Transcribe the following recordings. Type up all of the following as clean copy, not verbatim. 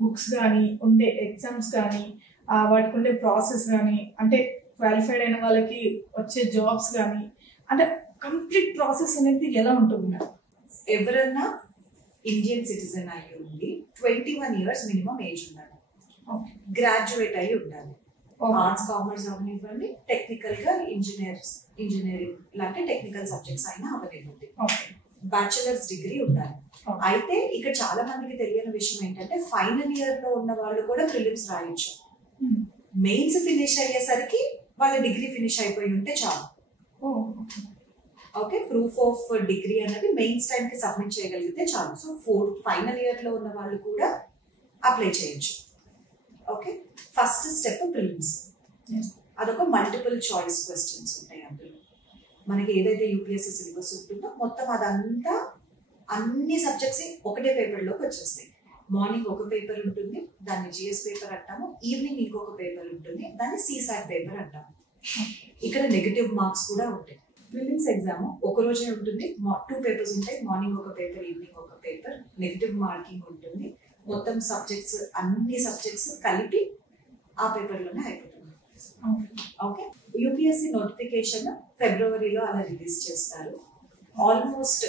Books కానీ ఉండే exams కానీ వాటికి ఉండే ప్రాసెస్ కానీ అంటే క్వాలిఫైడ్ అయిన వాళ్ళకి వచ్చే జాబ్స్ కానీ అంటే కంప్లీట్ ప్రాసెస్ అనేది ఎలా ఉంటుంది మేడం? ఎవరన్నా ఇండియన్ సిటిజన్ అయ్యి ఉండి 21 years మినిమం ఏజ్ ఉండాలి, గ్రాడ్యుయేట్ అయ్యి ఉండాలి. ఆర్ట్స్ కామర్స్ అవనివ్వండి, టెక్నికల్ గా ఇంజనీరింగ్ లాంటి టెక్నికల్ సబ్జెక్ట్స్ అయినా అవనివ్వండి, బ్యాచిలర్స్ డిగ్రీ ఉండాలి. అయితే ఇక్కడ చాలా మందికి తెలియని విషయం ఏంటంటే ఫైనల్ ఇయర్ లో ఉన్న వాళ్ళు కూడా ప్రిలిమ్స్ రాయొచ్చు. మెయిన్స్ ఫినిష్ అయ్యేసరికి వాళ్ళ డిగ్రీ ఫినిష్ అయిపోయి ఉంటే చాలు. ఓకే, ప్రూఫ్ ఆఫ్ డిగ్రీ అనేది మెయిన్స్ టైం కి సబ్మిట్ చేయగలిగితే చాలు. సో ఫైనల్ ఇయర్ లో ఉన్న వాళ్ళు కూడా అప్లై చేయొచ్చు. Okay, first step prelims. అదొక మల్టిపుల్ చాయిస్ క్వశ్చన్స్ ఉంటాయి. అందులో మనకి ఏదైతే యూపీఎస్సీ సిలబస్ ఉంటుందో మొత్తం అదంతా అన్ని సబ్జెక్ట్స్ ఒకటే పేపర్లోకి వచ్చేస్తాయి. మార్నింగ్ ఒక పేపర్ ఉంటుంది, దాన్ని జిఎస్ పేపర్ అంటాము. ఈవినింగ్ ఇంకొక పేపర్ ఉంటుంది, దాన్ని సిసాట్ పేపర్ అంటాము. ఇక్కడ నెగటివ్ మార్క్స్ కూడా ఉంటాయి. ప్రిలిమ్స్ ఎగ్జామ్ ఒక రోజే ఉంటుంది, 2 పేపర్స్ ఉంటాయి. మార్నింగ్ ఒక పేపర్, ఈవినింగ్ ఒక పేపర్. నెగటివ్ మార్కింగ్ ఉంటుంది. మొత్తం సబ్జెక్ట్స్ అన్ని సబ్జెక్ట్స్ కలిపి ఆ పేపర్లోనే అయిపోతుంది. ఓకే, యూపీఎస్సీ నోటిఫికేషన్ ఫిబ్రవరిలో అలా రిలీజ్ చేస్తారు. ఆల్మోస్ట్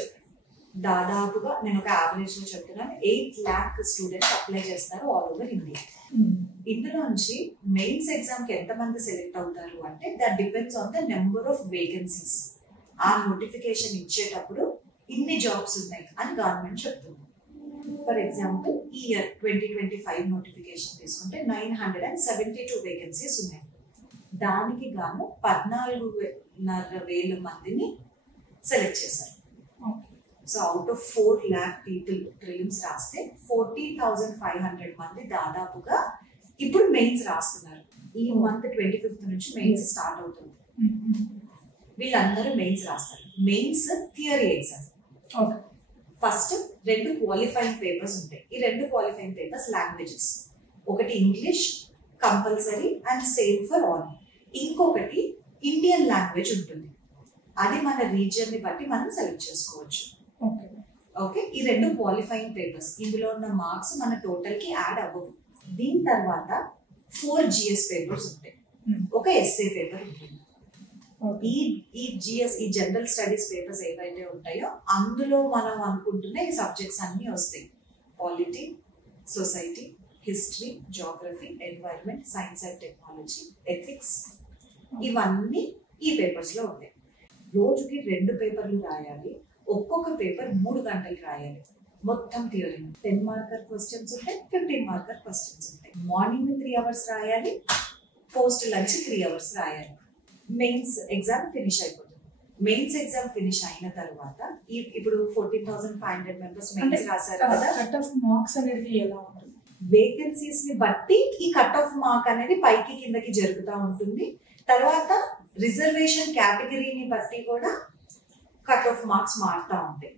దాదాపుగా నేను ఒక యావరేజ్ లో చెప్తున్నాను, 8 lakh స్టూడెంట్స్ అప్లై చేస్తారు ఆల్ ఓవర్ ఇండియా. ఇందులో నుంచి మెయిన్స్ ఎగ్జామ్ కి ఎంతమంది సెలెక్ట్ అవుతారు అంటే that depends on the number of vacancies. ఆ నోటిఫికేషన్ ఇచ్చేటప్పుడు ఇన్ని జాబ్స్ ఉన్నాయి అని గవర్నమెంట్ చెప్తుంది. ఫర్ ఎగ్జాంపుల్ ఈ ఇయర్ 2025 నోటిఫికేషన్ తీసుకుంటే 972 వేకెన్సీస్ ఉన్నాయి. దానికి గాను 14,500 మందిని సెలెక్ట్ చేశారు. So out of 4 lakh people prelims రాస్తే 40,500 మంది దాదాపుగా ఇప్పుడు మెయిన్స్ రాస్తున్నారు. ఈ మంత్ 25th నుంచి మెయిన్స్ స్టార్ట్ అవుతుంది. వీళ్ళందరూ మెయిన్స్ రాస్తారు. Mains theory exam. First 2 qualifying papers ఉంటాయి. ఈ 2 క్వాలిఫైయింగ్ పేపర్స్ లాంగ్వేజెస్. ఒకటి English compulsory and same for all. ఇంకొకటి ఇండియన్ లాంగ్వేజ్ ఉంటుంది. అది మన రీజియన్ ని బట్టి మనం సెలెక్ట్ చేసుకోవచ్చు. ఓకే, ఈ 2 క్వాలిఫైయింగ్ పేపర్స్. ఇందులో ఉన్న మార్క్స్ మన టోటల్ కి యాడ్ అవ్వవు. దీని తర్వాత 4 జిఎస్ పేపర్స్ ఉంటాయి, ఒక ఎస్ఏ పేపర్ ఉంటుంది. ఈ జిఎస్ ఈ జనరల్ స్టడీస్ పేపర్స్ ఏవైతే ఉంటాయో అందులో మనం అనుకుంటున్న ఈ సబ్జెక్ట్స్ అన్ని వస్తాయి. Polity, society, history, geography, environment, science and technology, ethics, ఇవన్నీ ఈ పేపర్స్ లో ఉంటాయి. రోజుకి 2 పేపర్లు రాయాలి. ఒక్కొక్క పేపర్ 3 గంటలు రాయాలి. మొత్తం థియరీ 10 మార్కర్ క్వశ్చన్స్ ఉంటాయి, 15 మార్కర్ క్వశ్చన్స్ ఉంటాయి. మార్నింగ్ 3 hours రాయాలి, పోస్ట్ లంచ్ 3 hours రాయాలి. మెయిన్స్ ఎగ్జామ్ ఫినిష్ అయిపోతుంది. మెయిన్స్ ఎగ్జామ్ ఫినిష్ అయిన తర్వాత ఇప్పుడు 14,500 మెంబర్స్ మెయిన్స్ రాశారు కదా. కట్ ఆఫ్ మార్క్స్ అనేది ఎలా ఉంటుంది? వేకెన్సీస్ ని బట్టి ఈ కట్ ఆఫ్ మార్క్ అనేది పైకి కిందకి జరుగుతూ ఉంటుంది. తర్వాత రిజర్వేషన్ కేటగిరీని బట్టి కూడా కట్ ఆఫ్ మార్క్స్ మారుతూ ఉంటాయి.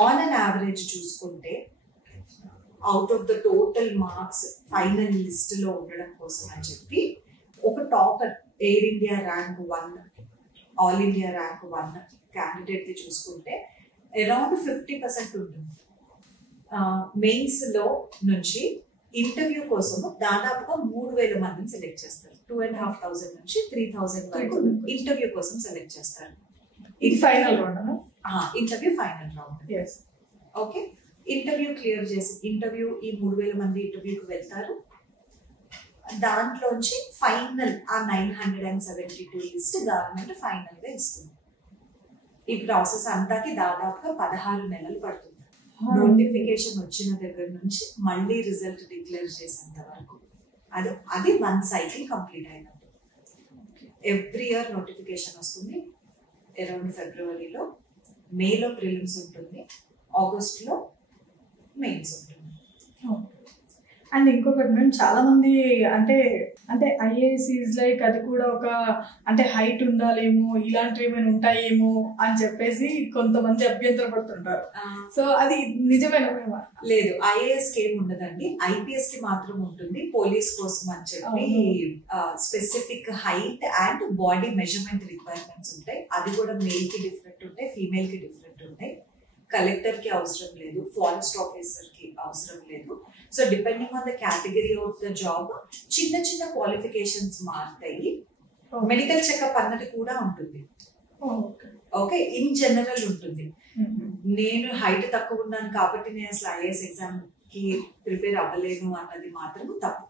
ఆన్ అన్ యావరేజ్ చూసుకుంటే out of the total marks final list లో ఉండడం కోసం అని చెప్పి ఒక topper air India rank 1, all India rank 1 candidate ని చూసుకుంటే అరౌండ్ 50% ఉంటుంది. మెయిన్స్ లో నుంచి ఇంటర్వ్యూ కోసం దాదాపుగా 3,000 మందిని సెలెక్ట్ చేస్తారు. 2,500 నుంచి 3,000 వరకు ఇంటర్వ్యూ కోసం సెలెక్ట్ చేస్తారు. ఇది final round. Interview final round. Okay, interview clear చేసి ఇంటర్వ్యూ ఈ 3,000 మంది ఇంటర్వ్యూకి వెళ్తారు. దాంట్లోంచి ఫైనల్ ఆ 972 లిస్ట్ గవర్నమెంట్ ఫైనల్ గా ఇస్తుంది. ఈ ప్రాసెస్ అంతాకి దాదాపుగా 16 నెలలు పడుతుంది. నోటిఫికేషన్ వచ్చిన దగ్గర నుంచి మళ్ళీ రిజల్ట్ డిక్లేర్ చేసేంత వరకు అది 1 cycle కంప్లీట్ అయినట్టు. ఎవ్రీ ఇయర్ నోటిఫికేషన్ వస్తుంది. అరౌండ్ ఫిబ్రవరిలో, మేలో ప్రిలిమ్స్ ఉంటుంది, ఆగస్ట్లో మెయిన్స్ ఉంటుంది. అండ్ ఇంకొకటి మేము చాలా మంది అంటే ఐఏఎస్ ఈజ్ లైక్ అది కూడా ఒక అంటే హైట్ ఉండాలేమో, ఇలాంటివి ఏమైనా ఉంటాయేమో అని చెప్పేసి కొంతమంది అభ్యంతర పడుతుంటారు. సో అది నిజమేనా? లేదు, ఐఏఎస్ కి ఏమి ఉండదండి. ఐపీఎస్ కి మాత్రం ఉంటుంది. పోలీస్ కోసం అని చెప్పి specific height and body measurement requirements ఉంటాయి. అది కూడా మేల్ కి డిఫరెంట్ ఉంటాయి, ఫీమేల్ కి డిఫరెంట్ ఉంటాయి. కలెక్టర్ కి అవసరం లేదు, ఫారెస్ట్ ఆఫీసర్ కి అవసరం లేదు. So depending on the category of the job చిన్న చిన్న క్వాలిఫికేషన్స్ మారుతాయి. మెడికల్ చెకప్ అన్నది కూడా ఉంటుంది. ఓకే, ఇన్ జనరల్ ఉంటుంది. నేను హైట్ తక్కువ ఉన్నాను కాబట్టి నేను అసలు ఐఏఎస్ ఎగ్జామ్ కి ప్రిపేర్ అవ్వలేను అన్నది మాత్రం తప్పు.